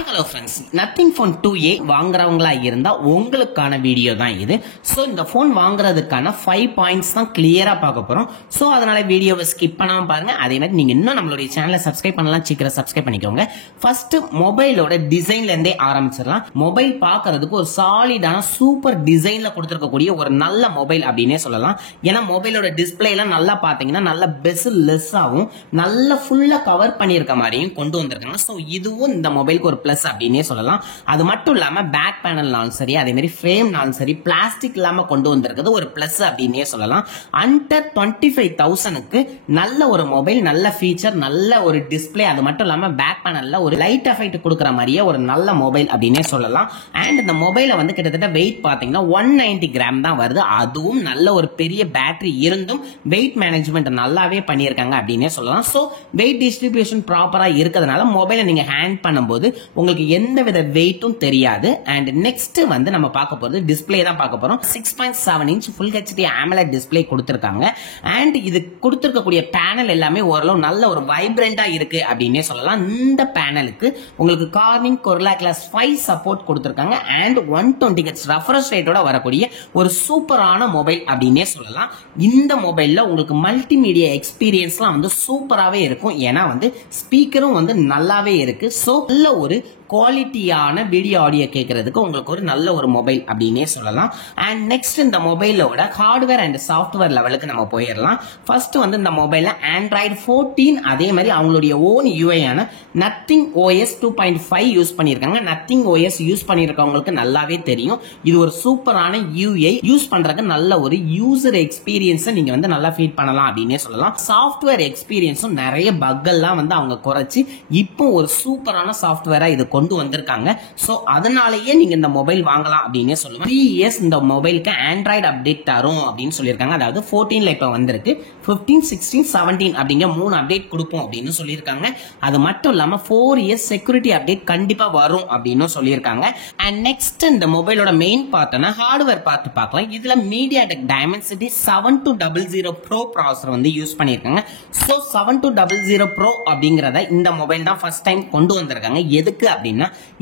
Hi hello friends, nothing phone 2A வாங்குறவங்களா இருந்தா உங்களுக்கான video தான் இது. ஸோ இந்த ஃபோன் வாங்குறதுக்கான 5 பாயிண்ட்ஸ் தான் கிளியரா பார்க்க போறோம். ஸோ அதனால வீடியோவை ஸ்கிப் பண்ணாம பாருங்க. அதே மாதிரி நீங்க இன்னும் நம்மளுடைய சேனலை சப்ஸ்கிரைப் பண்ணலாம், சீக்கிரம் சப்ஸ்கிரைப் பண்ணிக்கோங்க. ஃபர்ஸ்ட் மொபைலோட டிசைன்ல இருந்தே ஆரம்பிச்சிடலாம். மொபைல் பார்க்கறதுக்கு ஒரு சாலிடான சூப்பர் டிசைன்ல கொடுத்திருக்கக்கூடிய ஒரு நல்ல மொபைல் அப்படின்னே சொல்லலாம். ஏன்னா மொபைலோட டிஸ்பிளே எல்லாம் நல்லா பாத்தீங்கன்னா நல்ல பெசில் லெஸ் ஆகும், நல்ல ஃபுல்லா கவர் பண்ணியிருக்க மாதிரியும் கொண்டு வந்திருக்காங்க. ஸோ இதுவும் இந்த மொபைலுக்கு ஒரு பிளஸ் அப்படின்னே சொல்லலாம். அது மட்டும் இல்லாம பேக் பேனல்னாலும் சரி, அதே மாதிரி ஃப்ரேம்னாலும் சரி, பிளாஸ்டிக் இல்லாம கொண்டு வந்திருக்கிறது ஒரு பிளஸ் அப்படின்னே சொல்லலாம். அண்டர் 25,000க்கு நல்ல ஒரு மொபைல், நல்ல ஃபீச்சர், நல்ல ஒரு டிஸ்பிளே, அது மட்டும் இல்லாம பேக் பேனல்ல ஒரு லைட் எஃபெக்ட் கொடுக்குற மாதிரியே ஒரு நல்ல மொபைல் அப்படின்னே சொல்லலாம். அண்ட் இந்த மொபைலை வந்து கிட்டத்தட்ட வெயிட் பாத்தீங்கன்னா 190 கிராம் தான் வருது. அதுவும் நல்ல ஒரு பெரிய பேட்டரி இருந்தும் வெயிட் மேனேஜ்மெண்ட் நல்லாவே பண்ணியிருக்காங்க அப்படின்னே சொல்லலாம். ஸோ வெயிட் டிஸ்ட்ரிபியூஷன் ப்ராப்பரா இருக்கிறதுனால மொபைலை நீங்க ஹேண்ட் பண்ணும்போது உங்களுக்கு எந்த வித வெயிட்டும் தெரியாது. அண்ட் நெக்ஸ்ட் வந்து நம்ம பார்க்க போறது டிஸ்பிளே தான் பார்க்க போறோம். 6.7 inch full HD AMOLED display கொடுத்திருக்காங்க. அண்ட் இது கொடுத்திருக்கக்கூடிய பேனல் எல்லாமே ஓரளவு நல்ல ஒரு வைப்ரண்டா இருக்கு அப்படின்னே சொல்லலாம். இந்த பேனலுக்கு உங்களுக்கு கார்னிங் Gorilla Glass 5 சப்போர்ட் கொடுத்திருக்காங்க. அண்ட் 120 Hz ரெஃப்ரெஷ் ரேட்டோட வரக்கூடிய ஒரு சூப்பரான மொபைல் அப்படின்னே சொல்லலாம். இந்த மொபைல்ல உங்களுக்கு மல்டிமீடியா எக்ஸ்பீரியன்ஸ்லாம் வந்து சூப்பராகவே இருக்கும். ஏன்னா வந்து ஸ்பீக்கரும் வந்து நல்லாவே இருக்கு. ஸோ நல்ல ஒரு குவாலிட்டியான வீடியோ ஆடியோ கேட்கறதுக்கு உங்களுக்கு ஒரு நல்ல ஒரு மொபைல் அப்படின்னே சொல்லலாம். அண்ட் நெக்ஸ்ட் இந்த மொபைலோட ஹார்ட்வேர் அண்ட் சாஃப்ட்வேர் லெவலுக்கு நம்ம போயிடலாம். ஃபர்ஸ்ட் வந்து இந்த மொபைல்ல Android 14 அதே மாதிரி அவங்களுடைய ஓன் யூஐ ஆன Nothing OS 2.5 யூஸ் பண்ணியிருக்காங்க. Nothing OS யூஸ் பண்ணியிருக்கவங்களுக்கு நல்லாவே தெரியும். இது ஒரு சூப்பரான யூஐ, யூஸ் பண்றதுக்கு நல்ல ஒரு யூசர் எக்ஸ்பீரியன்ஸை நீங்க வந்து நல்லா ஃபீட் பண்ணலாம் அப்படின்னே சொல்லலாம். சாஃப்ட்வேர் எக்ஸ்பீரியன்ஸும் நிறைய பக்கெல்லாம் வந்து அவங்க குறைச்சி இப்போ ஒரு சூப்பரான சாஃப்ட்வேரா இது கொண்டு வந்திருக்காங்க. சோ அதனாலேயே நீங்க இந்த மொபைல் வாங்கலாம் அப்படின்னே சொல்லுவேன். 3 இயர்ஸ் இந்த மொபைலுக்கு ஆண்ட்ராய்டு அப்டேட் தரும் அப்படின்னு சொல்லியிருக்காங்க. அதாவது 14ல இப்ப வந்திருக்கு, 15, 16, 17 அப்படிங்கிற 3 அப்டேட் கொடுப்போம் அப்படின்னு சொல்லியிருக்காங்க. அது மட்டும் இல்லாம 4 இயர்ஸ் செக்யூரிட்டி அப்டேட் கண்டிப்பா வரும் அப்படின்னு சொல்லியிருக்காங்க. அண்ட் நெக்ஸ்ட் இந்த மொபைலோட மெயின் பார்ட்னா ஹார்ட்வேர் பார்த்து பார்க்கலாம். இதுல MediaTek Dimensity 7200 Pro ப்ராசஸர் வந்து யூஸ் பண்ணியிருக்காங்க. சோ 7200 Pro அப்படிங்கறத இந்த மொபைல் தான் ஃபர்ஸ்ட் டைம் கொண்டு வந்திருக்காங்க. எதுக்கு அப்படின்னா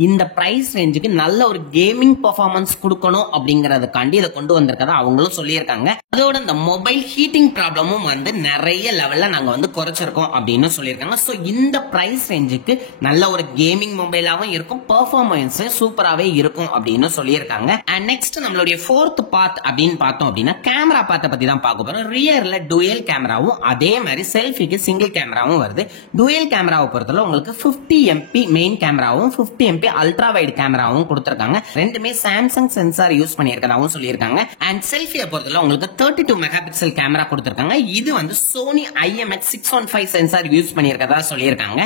இந்த பிரைஸ் ரேஞ்சுக்கு நல்ல ஒரு கேமிங் பெர்ஃபார்மன்ஸ் கொடுக்கணும் அப்படிங்கறதுக்காண்டி இதை கொண்டு வந்திருக்கதா அவங்களும் சொல்லியிருக்காங்க. அதோட இந்த மொபைல் ஹீட்டிங் ப்ராப்ளமும் வந்து நிறைய லெவல்ல நாங்க வந்து குறைச்சிருக்கோம் அப்படின்னு சொல்லியிருக்காங்க. சோ இந்த பிரைஸ் ரேஞ்சுக்கு நல்ல ஒரு கேமிங் மொபைலாவும் இருக்கும், பெர்ஃபார்மன்ஸ் சூப்பராகவே இருக்கும் அப்படின்னு சொல்லியிருக்காங்க. அண்ட் நெக்ஸ்ட் நம்மளுடைய ஃபோர்த் பார்ட் அப்படின்னு பார்த்தோம் அப்படின்னா கேமரா பார்த்த பத்தி தான் பார்க்க போறோம். ரியர்ல டுயல் கேமராவும் அதே மாதிரி செல்ஃபிக்கு சிங்கிள் கேமராவும் வருது. டுயல் கேமராவை பொறுத்தவரை உங்களுக்கு 50 MP மெயின் கேமராவும் 50 MP அல்ட்ரா வைட் கேமராவும் கொடுத்திருக்காங்க. ரெண்டுமே சாம்சங் சென்சார் யூஸ் பண்ணியிருக்கதாவும் சொல்லியிருக்காங்க. அண்ட் செல்ஃபியை பொறுத்தவரை உங்களுக்கு 32 மெகா பிக்சல் கேமரா கொடுத்திருக்காங்க. இது வந்து சோனி IMX 615 சென்சார் யூஸ் பண்ணியிருக்கதா சொல்லியிருக்காங்க.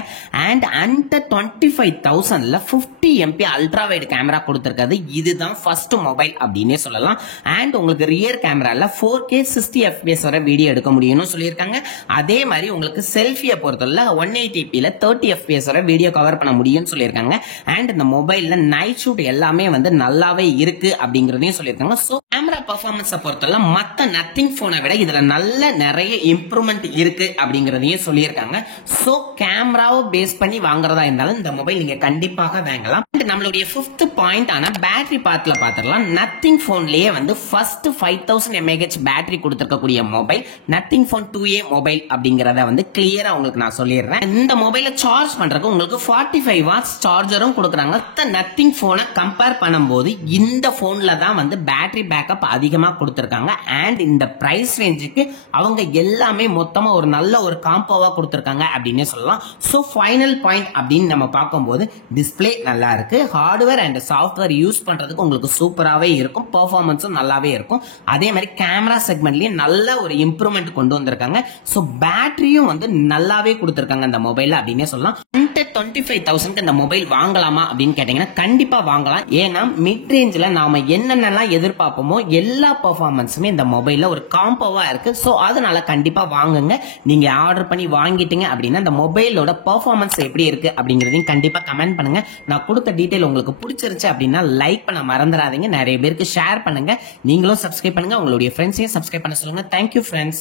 அண்ட் அண்டர் 25,000ல 50 MP அல்ட்ரா வைட் கேமரா கொடுத்திருக்கிறது இதுதான் ஃபர்ஸ்ட் மொபைல் அப்படின்னே சொல்லலாம். அண்ட் உங்களுக்கு ரியர் கேமரால 4K 60 FPS வரை வீடியோ எடுக்க முடியும்னு சொல்லியிருக்காங்க. அதே மாதிரி உங்களுக்கு செல்ஃபியை பொறுத்தவரை 180pல 30 FPS வரை வீடியோ கவர் பண்ண முடியும்னு சொல்லியிருக்காங்க. அண்ட் இந்த மொபைல்ல நைட் ஷூட் எல்லாமே வந்து நல்லாவே இருக்கு அப்படிங்கறதையும் சொல்லியிருக்காங்க. சோ கேமரா பெர்ஃபார்மன்ஸை பொறுத்தவரை மத்த நத்திங் போனை விட இதுல நல்ல நிறைய இம்ப்ரூவ்மெண்ட் இருக்கு அப்படிங்கறதையும் சொல்லியிருக்காங்க. சோ கேமராவை பேஸ் பண்ணி வாங்குறதா இருந்தாலும் இந்த மொபைல் நீங்க கண்டிப்பாக வாங்கலாம். நம்மளுடைய 5th பாயிண்ட் ஆன பேட்டரி பார்ட்ல பாத்திரலாம். நத்திங் போன்லயே வந்து ஃபர்ஸ்ட் 5000 mAh பேட்டரி கொடுத்திருக்கக்கூடிய mobile nothing phone 2A mobile அப்படிங்கறத வந்து கிளியரா உங்களுக்கு நான் சொல்லிடுறேன். இந்த மொபைலை சார்ஜ் பண்றதுக்கு உங்களுக்கு 45 வாட்ஸ் சார்ஜரும் கொடுக்குறாங்க. நத்திங் போனை கம்பேர் பண்ணும்போது இந்த போன்ல தான் வந்து பேட்டரி பேக்கப் அதிகமா கொடுத்திருக்காங்க. அண்ட் இந்த பிரைஸ் ரேஞ்சுக்கு அவங்க எல்லாமே மொத்தமா ஒரு நல்ல ஒரு காம்போவா கொடுத்திருக்காங்க அப்படின்னு சொல்லலாம். சோ ஃபைனல் பாயிண்ட் அப்படின்னு நம்ம பார்க்கும்போது டிஸ்பிளே நல்லா இருக்கு, ஹார்ட்வேர் அண்ட் சாஃப்ட்வேர் யூஸ் பண்றதுக்கு உங்களுக்கு சூப்பராகவே இருக்கும், பெர்ஃபார்மன்ஸும் நல்லாவே இருக்கும். அதே மாதிரி கேமரா செக்மெண்ட்லயே நல்ல ஒரு இம்ப்ரூவ்மெண்ட் கொண்டு வந்திருக்காங்க. சோ பேட்டரியும் வந்து நல்லாவே கொடுத்திருக்காங்க இந்த மொபைல் அப்படின்னே சொல்லலாம். 25,000க்கு இந்த மொபைல் வாங்கலாமா அப்படின்னு கேட்டீங்கன்னா கண்டிப்பா வாங்கலாம். ஏன்னா மிட் ரேஞ்சில் நாம என்னென்னலாம் எதிர்பார்ப்போமோ எல்லா பெர்ஃபார்மன்ஸுமே இந்த மொபைல்ல ஒரு காம்போவா இருக்கு. சோ அதனால கண்டிப்பா வாங்குங்க. நீங்க ஆர்டர் பண்ணி வாங்கிட்டீங்க அப்படின்னா இந்த மொபைலோட பெர்ஃபார்மன்ஸ் எப்படி இருக்கு அப்படிங்கறதையும் கண்டிப்பா கமெண்ட் பண்ணுங்க. நான் கொடுத்த டீடைல் உங்களுக்கு பிடிச்சிருச்சு அப்படின்னா லைக் பண்ண மறந்துடாதீங்க. நிறைய பேருக்கு ஷேர் பண்ணுங்க. நீங்களும் சப்ஸ்கிரைப் பண்ணுங்க, உங்களுடைய ஃப்ரெண்ட்ஸையும் சப்ஸ்கிரைப் பண்ண சொல்லுங்க. Thank you friends.